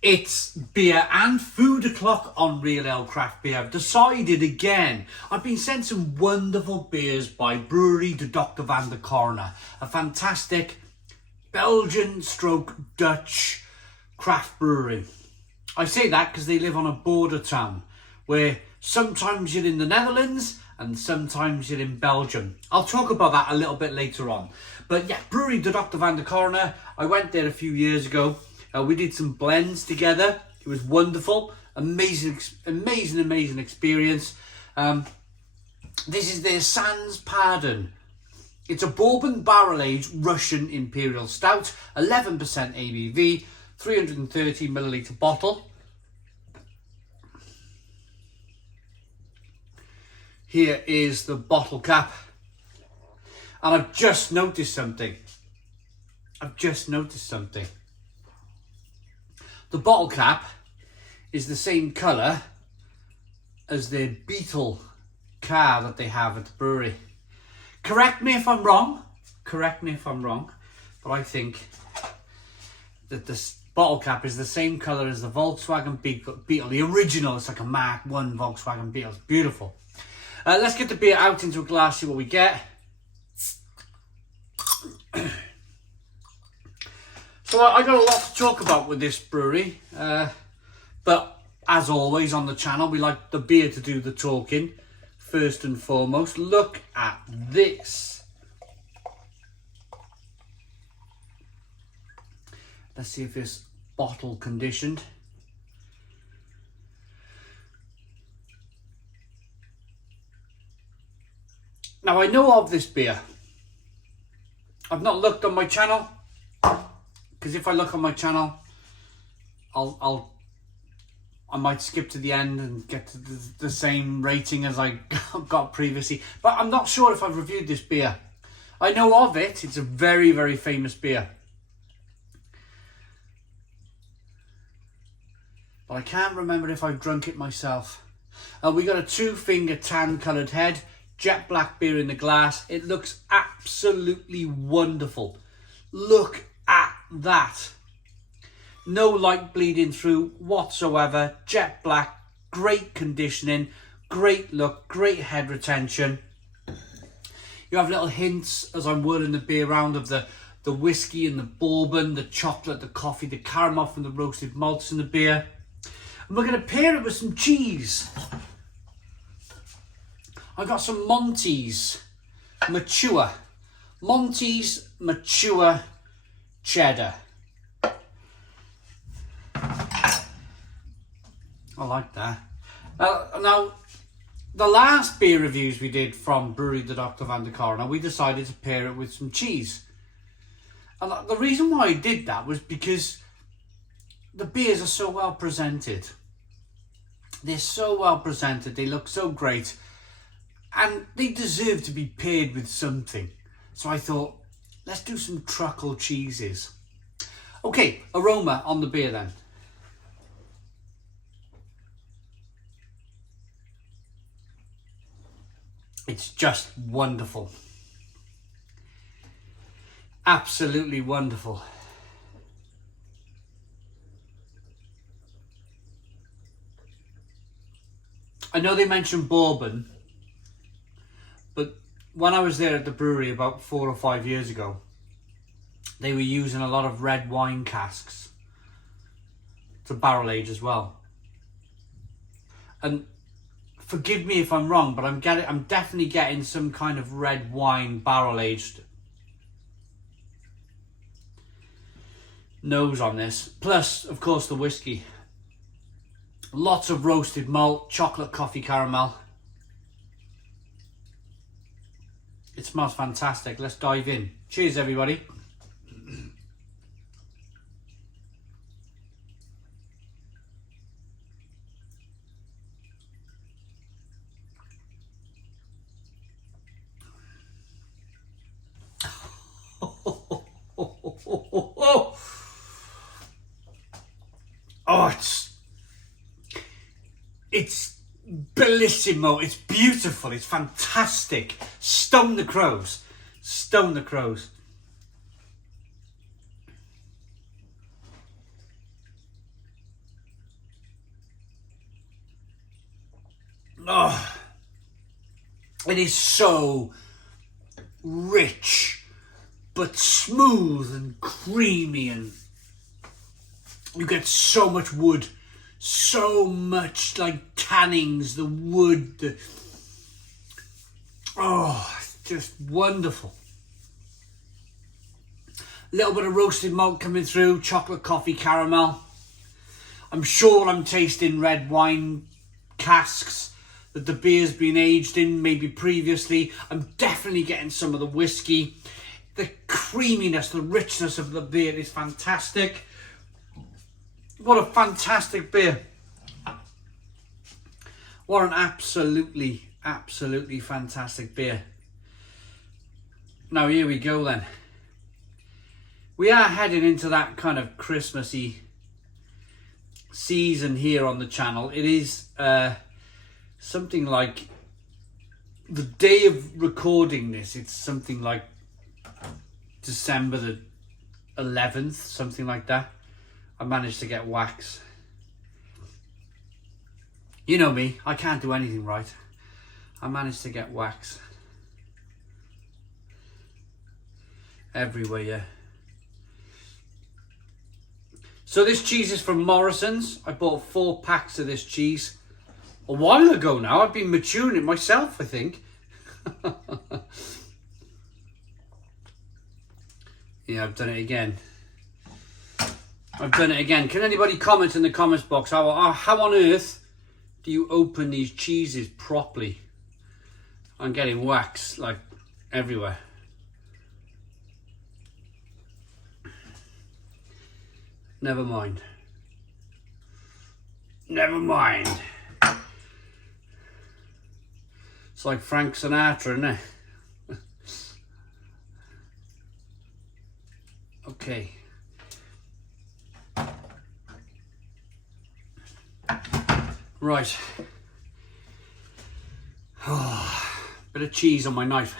It's beer and food o'clock on Real Ale Craft Beer. I've decided again. I've been sent some wonderful beers by Brouwerij de Dochter van de Korenaar, a fantastic Belgian stroke Dutch craft brewery. I say that because they live on a border town where sometimes you're in the Netherlands and sometimes you're in Belgium. I'll talk about that a little bit later on. But yeah, Brouwerij de Dochter van de Korenaar. I went there a few years ago. We did some blends together. It was wonderful. Amazing experience. This is their Sans Pardon. It's a Bourbon barrel-aged Russian Imperial Stout, 11% ABV, 330 milliliter bottle. Here is the bottle cap. And I've just noticed something. The bottle cap is the same colour as the Beetle car that they have at the brewery. Correct me if I'm wrong, but I think that this bottle cap is the same colour as the Volkswagen Beetle, the original. It's like a Mark 1 Volkswagen Beetle. It's beautiful. Let's get the beer out into a glass, see what we get. So I got a lot to talk about with this brewery, but as always on the channel, we like the beer to do the talking. First and foremost, look at this. Let's see if it's bottle conditioned. Now I know of this beer. I've not looked on my channel, because if I look on my channel, I might skip to the end and get to the same rating as I got previously. But I'm not sure if I've reviewed this beer. I know of it. It's a very, very famous beer. But I can't remember if I've drunk it myself. We got a 2-finger tan coloured head. Jet black beer in the glass. It looks absolutely wonderful. Look at that. No light bleeding through whatsoever. Jet black, great conditioning, great look, great head retention. You have little hints as I'm whirling the beer around of the whiskey and the bourbon, the chocolate, the coffee, the caramel from the roasted malts in the beer. And we're going to pair it with some cheese. I got some Monty's mature. Monty's mature cheddar. I like that. Now, the last beer reviews we did from Brouwerij de Dochter van de Korenaar, we decided to pair it with some cheese. And the reason why I did that was because the beers are so well presented. They're so well presented, they look so great, and they deserve to be paired with something. So I thought, let's do some Truckle cheeses. Okay, aroma on the beer then. It's just wonderful. Absolutely wonderful. I know they mentioned Bourbon, but when I was there at the brewery about 4 or 5 years ago, they were using a lot of red wine casks to barrel age as well. And forgive me if I'm wrong, but I'm definitely getting some kind of red wine barrel aged nose on this. Plus, of course, the whiskey. Lots of roasted malt, chocolate, coffee, caramel. It smells fantastic. Let's dive in. Cheers, everybody. Oh, it's bellissimo. It's beautiful. It's fantastic. Stone the crows. Stone the crows. Oh, it is so rich, but smooth and creamy, and you get so much wood, so much like tannins, the wood. Oh, it's just wonderful. A little bit of roasted malt coming through, chocolate, coffee, caramel. I'm sure I'm tasting red wine casks that the beer's been aged in, maybe previously. I'm definitely getting some of the whiskey. The creaminess, the richness of the beer is fantastic. What a fantastic beer. What an absolutely fantastic beer. Now here we go then. We are heading into that kind of Christmassy season here on the channel. It is something like the day of recording this, it's something like December the 11th, something like that. I managed to get wax. You know me, I can't do anything right. I managed to get wax everywhere, yeah. So this cheese is from Morrison's. I bought 4 packs of this cheese a while ago now. I've been maturing it myself, I think. Yeah, I've done it again. Can anybody comment in the comments box how on earth do you open these cheeses properly? I'm getting wax like everywhere. Never mind. Never mind. It's like Frank Sinatra, isn't it? Okay. Right. Oh, bit of cheese on my knife.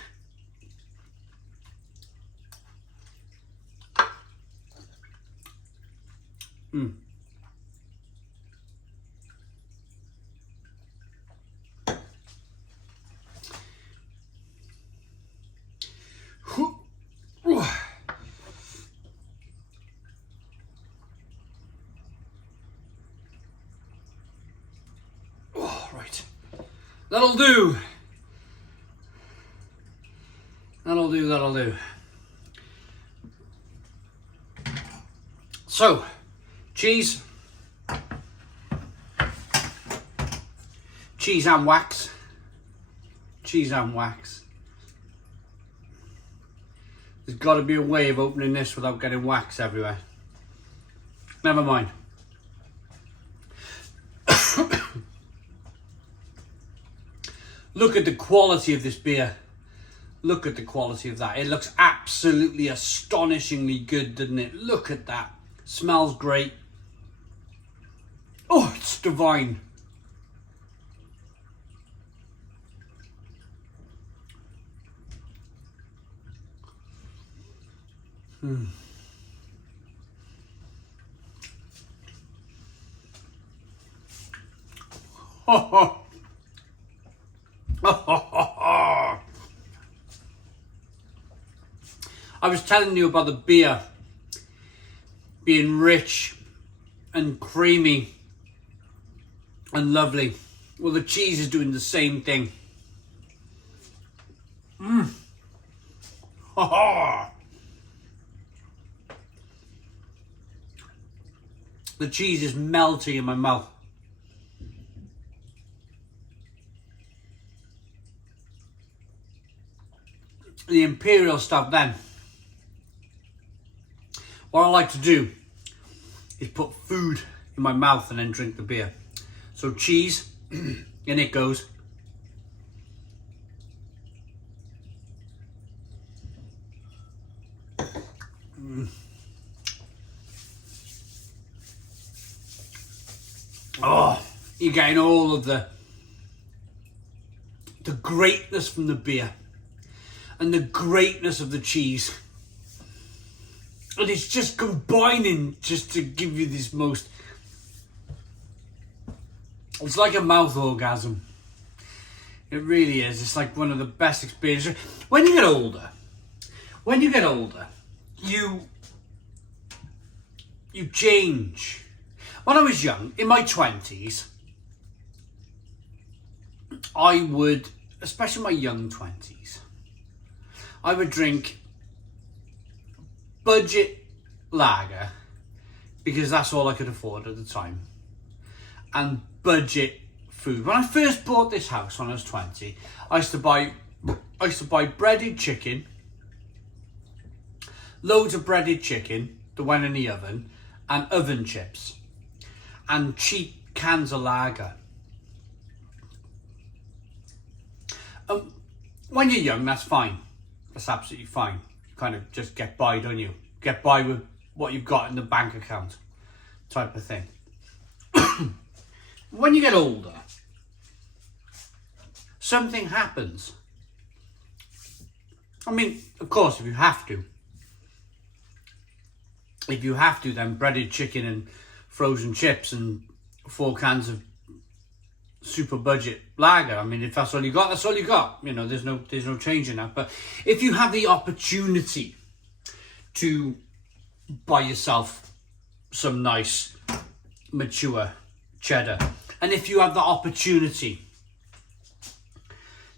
Right. That'll do. That'll do. So, cheese and wax. Cheese and wax. There's got to be a way of opening this without getting wax everywhere. Never mind. Look at the quality of this beer. Look at the quality of that. It looks absolutely astonishingly good, doesn't it? Look at that. Smells great. Oh, it's divine. Oh. I was telling you about the beer being rich and creamy and lovely. Well, the cheese is doing the same thing. The cheese is melting in my mouth. The Imperial Stout then. What I like to do is put food in my mouth and then drink the beer. So cheese, in it goes. Oh, you're getting all of the greatness from the beer and the greatness of the cheese. And it's just combining just to give you this most... It's like a mouth orgasm. It really is. It's like one of the best experiences. When you get older, you change. When I was young, in my 20s, I would, especially my young 20s, I would drink budget lager because that's all I could afford at the time, and budget food. When I first bought this house when I was 20, I used to buy breaded chicken, loads of breaded chicken that went in the oven, and oven chips, and cheap cans of lager. When you're young, that's fine. That's absolutely fine. You kind of just get by, don't you? Get by with what you've got in the bank account, type of thing. When you get older, something happens. I mean, of course, if you have to, then breaded chicken and frozen chips and 4 cans of super budget lager. I mean, if that's all you got, that's all you got. You know, there's no change in that. But if you have the opportunity to buy yourself some nice mature cheddar, and if you have the opportunity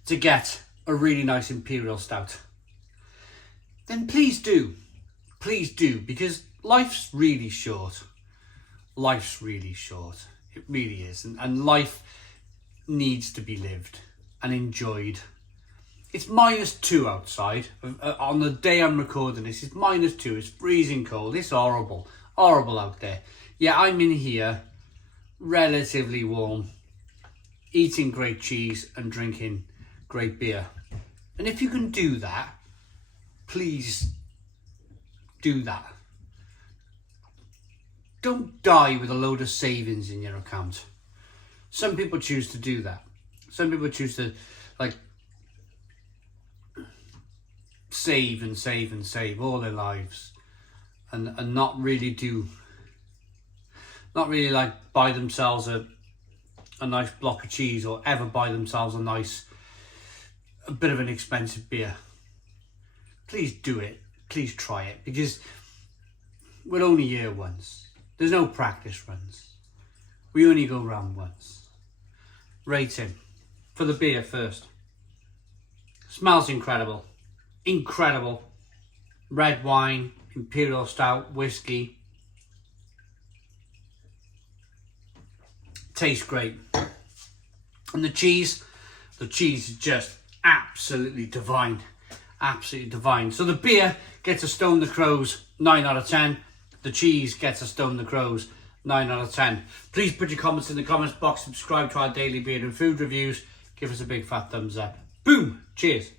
to get a really nice Imperial Stout, then please do, because life's really short. It really is, and life needs to be lived and enjoyed. It's -2 outside. On the day I'm recording this, it's -2. It's freezing cold. It's horrible out there. Yeah, I'm in here, relatively warm, eating great cheese and drinking great beer. And if you can do that, please do that. Don't die with a load of savings in your account. Some people choose to do that. Some people choose to save and save all their lives, and not really buy themselves a nice block of cheese, or ever buy themselves a bit of an expensive beer. Please do it. Please try it, because we're only here once. There's no practice runs. We only go round once. Rating for the beer first. Smells incredible. Incredible. Red wine, Imperial Stout, whiskey. Tastes great. And the cheese is just absolutely divine. Absolutely divine. So the beer gets a Stone the Crows 9 out of 10. The cheese gets a Stone the Crows 9 out of 10. Please put your comments in the comments box. Subscribe to our daily beer and food reviews. Give us a big fat thumbs up. Boom. Cheers.